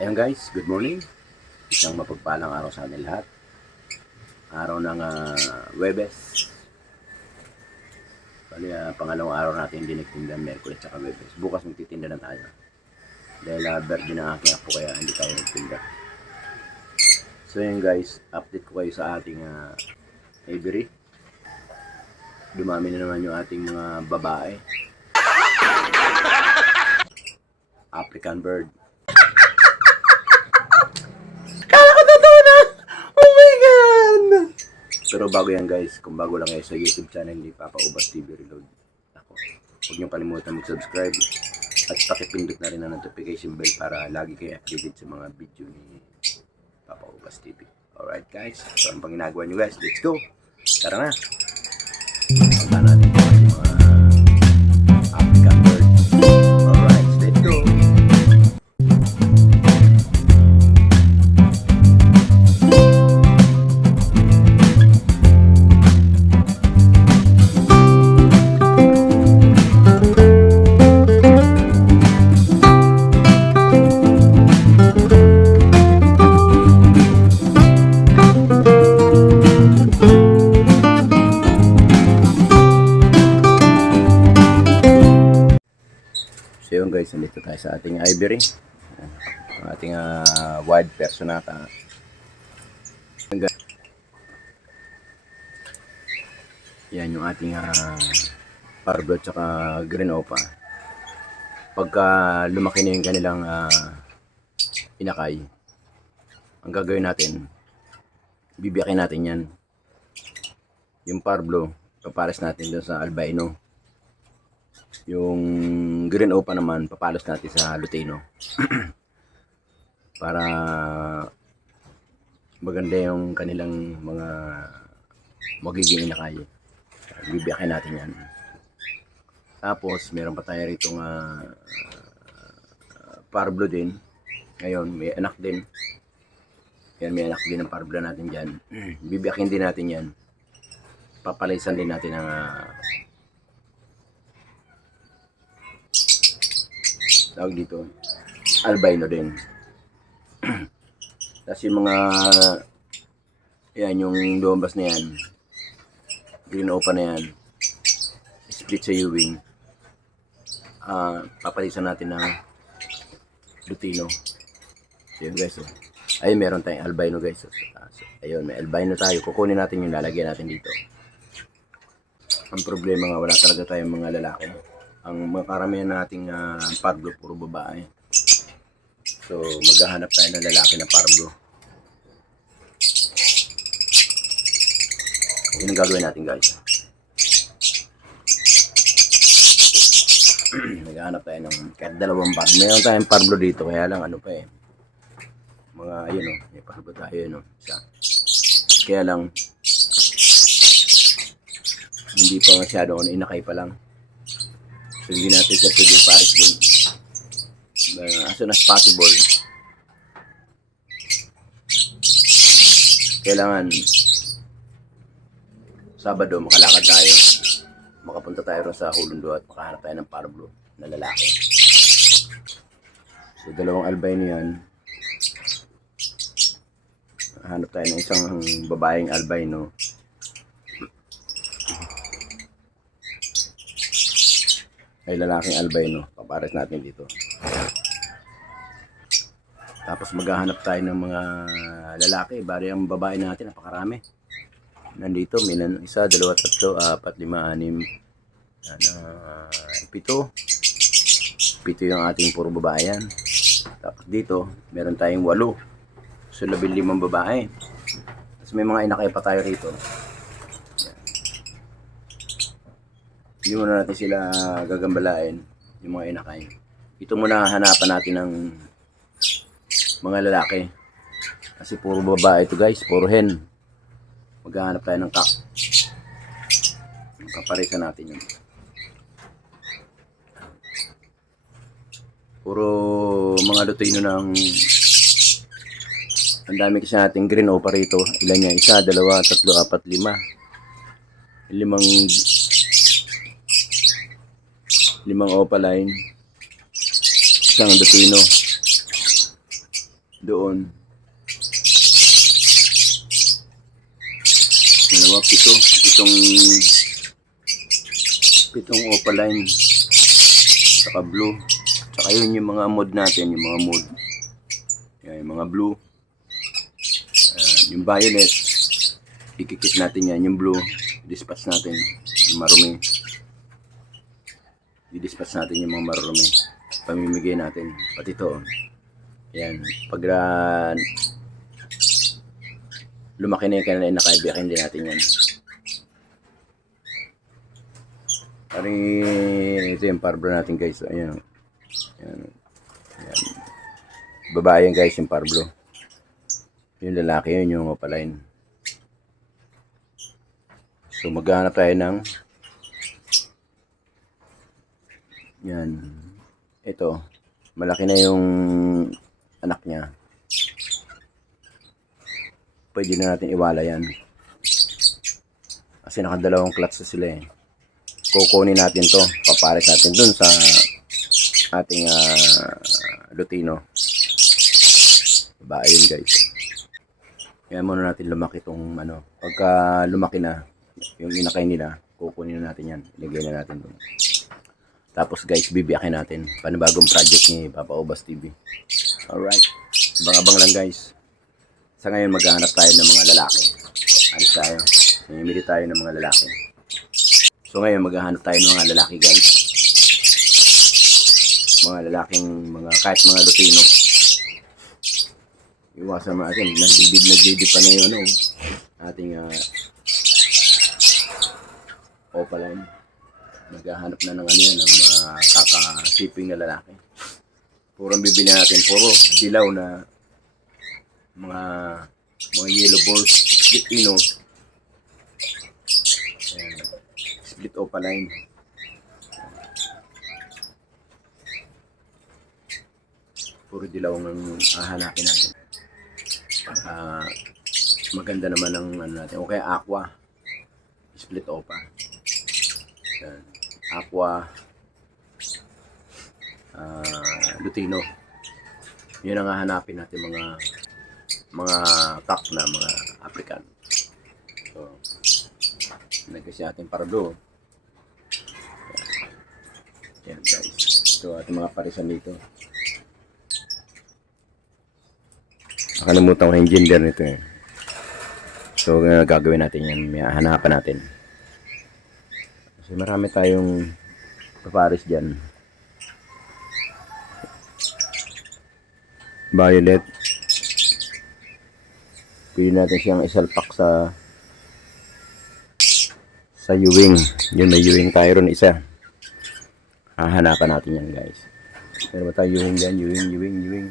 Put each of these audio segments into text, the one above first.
Ayan guys, good morning. Isang mapagpalang araw sa atin lahat. Araw ng Webes. Bali, pangalawang araw natin hindi nagtinda, Merkulis at Webes. Bukas magtitinda na tayo. Dahil birthday ng aking apo kaya hindi tayo nagtinda. So yun guys, update ko kayo sa ating aviary. Dumami na naman yung ating mga babae. African bird. Pero bago yan guys, kung bago lang kayo sa YouTube channel ni Papa Ubas TV Reload, ako, huwag niyong kalimutan mag-subscribe at pakipindot na rin ang notification bell para lagi kayo updated sa mga video ni Papa Ubas TV. Alright guys, so ano pang ginagawa niyo guys? Let's go! Tara na! Punta natin yung mga African bird. Alright, let's go! So yun guys, nandito tayo sa ating aviary. Ang ating wild personata. Yan yung ating pardo at saka green opa. Pagka lumaki na yung kanilang inakay, ang gagawin natin, bibiyakin natin yan. Yung parblo, papares natin doon sa albino. Yung green opa naman, papalos natin sa lutino. Para maganda yung kanilang mga magiging inakay. Bibiyakin natin yan. Tapos, meron pa tayo rito parblo din. Ngayon, may anak din. Yan, may anak din ng parblo natin dyan. Bibiyakin din natin yan. Papalisan din natin ang tawag dito, albino din. Tapos yung mga yan, yung lumabas na yan, green opa na yan, split sa Ewing, papalisan natin ng lutino. So yun guys, ayun, meron tayong albino guys. So, ayun, may albino tayo, kukunin natin yung lalagyan natin dito. Ang problema nga, wala talaga tayong mga lalaki. Ang mga karamihan nating pardo, puro babae. So, maghahanap tayo ng lalaki na pardo. Yun ang gagawin natin guys. Maghahanap tayo ng kahit dalawang pardo. Mayroon tayong pardo dito, kaya lang ano pa eh. Mga, ayun o, may pardo tayo yun o. Kaya lang, hindi pa masyado inakay pa lang. So, hindi natin siya pwede pares din. As soon as possible, kailangan Sabado makalakad tayo, makapunta tayo rin sa Hulundo at makahanap tayo ng parblo na lalaki. So dalawang albino yan. Hanap tayo ng isang babaeng albino. Ay lalaking albino, papares natin dito. Tapos maghahanap tayo ng mga lalaki, bari ang babae natin napakarami. Nandito may isa, dalawa, tatlo, apat, lima, anim, pito. Pito yung ating puro babae yan. Tapos dito meron tayong 8. So 15 babae. Tapos may mga inakay pa tayo rito. Hindi muna natin sila gagambalain, yung mga inakay. Ito muna hanapan natin ng mga lalaki. Kasi puro babae ito guys, puro hen. Maghahanap tayo ng kak. Kaparisan natin yun. Puro mga lutino ng ang dami kasi nating green opa rito. Ilan niya? Isa, dalawa, tatlo, apat, lima. Limang opaline, isang lutino, doon. Dalawa, pitong opaline, saka blue. Saka yun yung mga mode natin, yung mga mode. Yan, yung mga blue. Yung violet, ikikit natin yan. Yung blue, dispatch natin. Yung marumi. I-dispatch natin yung mga marumi. Pamimigay natin. Pati ito. Yan. Pag lumaki na yung kanila, nakaibiyakin din natin yan. Pari, ito yung parblo natin guys. Ayan. Ayan. Ayan. Babae yan guys, yung parblo. Yung lalaki yun, yung opaline. So maghanap tayo ng yan. Ito. Malaki na yung anak niya. Pwede na natin iwala yan. Kasi nakadalawang clutch na sila eh. Kukunin natin to. Papares natin dun sa ating Lutino. Babae yun guys. Kaya muna natin lumaki itong ano. Pagka lumaki na, yung inakay nila, kukunin na natin yan. Ilagay na natin doon. Tapos guys, bibiyakin natin. Panibagong project ni Papa Obas TV. Alright. Abang-abang lang guys. Sa ngayon, maghahanap tayo ng mga lalaki. Alis tayo. Namimili tayo ng mga lalaki. So ngayon, maghahanap tayo ng mga lalaki guys. Mga lalaking, kahit mga Lutino. Iwasan mo natin. Nagdidib pa na yun. Ating opaline. Maghahanap na ng ano yan, ng mga kakasiping na lalaki. Purong bibili natin, puro dilaw na mga yellow balls, split ino. Split opaline. Puro dilaw ang hahanapin natin. Maganda naman ang ano natin. O kaya aqua. Split opa. Yan. Aqua. Lutino. Yun ang hahanapin natin mga kak na mga African. So, nagkasi ating pardo. Yan guys. Ito ating mga parisan dito. Nakalimutan ko yung gender nito eh. So, gagawin natin yan. May hanapan natin. Kasi marami tayong paparis dyan. Violet. Pili natin siyang isalpak sa Ewing. Yun, may Ewing tayo ron isa. Hahanapan natin yan guys. Meron ba tayo Ewing dyan? Ewing.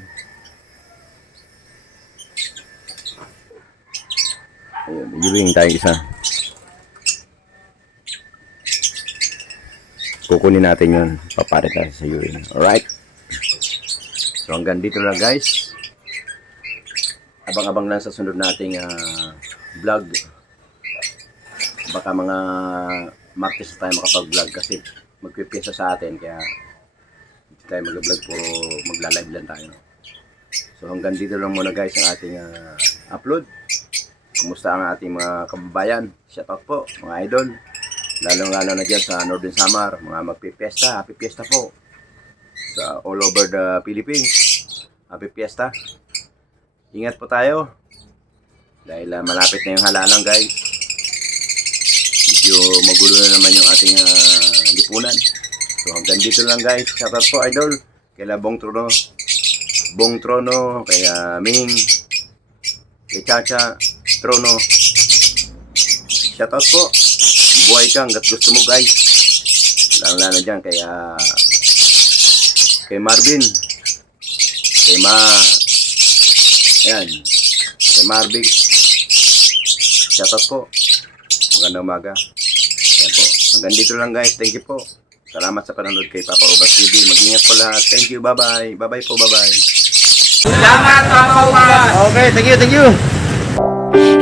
Ayun, Ewing tayo isa. Kukunin natin yun. Papalit tayo sa Ewing. Alright. So hanggang dito lang guys. Abang-abang lang sa sunod nating vlog. Baka mga Martes tayo makapag-vlog kasi magpipisa sa atin. Kaya hindi tayo mag-vlog, puro magla-live lang tayo. So hanggang dito lang muna guys ang ating upload. Kumusta ang ating mga kababayan? Shoutout po mga idol. Lalong-lalo na dyan sa Northern Samar. Mga magpipiesta. Happy Fiesta po. Sa all over the Philippines. Happy Fiesta. Ingat po tayo. Dahil malapit na yung halalang guys. Medyo magulo na naman yung ating lipunan. So hanggang dito lang guys. Shoutout po idol. Kay Bong Trono. Kay Ming. Kay Chacha. Trono. Shoutout po. Buhay ka hanggat gusto mo guys. Lalo dyan kay Marvin. Kay Marvic. Shoutout po. Magandang umaga. Ayan po. Hanggang dito lang guys. Thank you po. Salamat sa panonood kay Papa Obas TV. Mag-ingat po lahat. Thank you. Bye-bye. Bye-bye po. Bye-bye. Salamat Papa Obas. Okay. Thank you.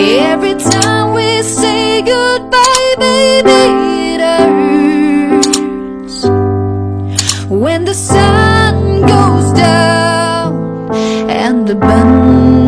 Every time we say goodbye, baby, it hurts. When the sun goes down and the bend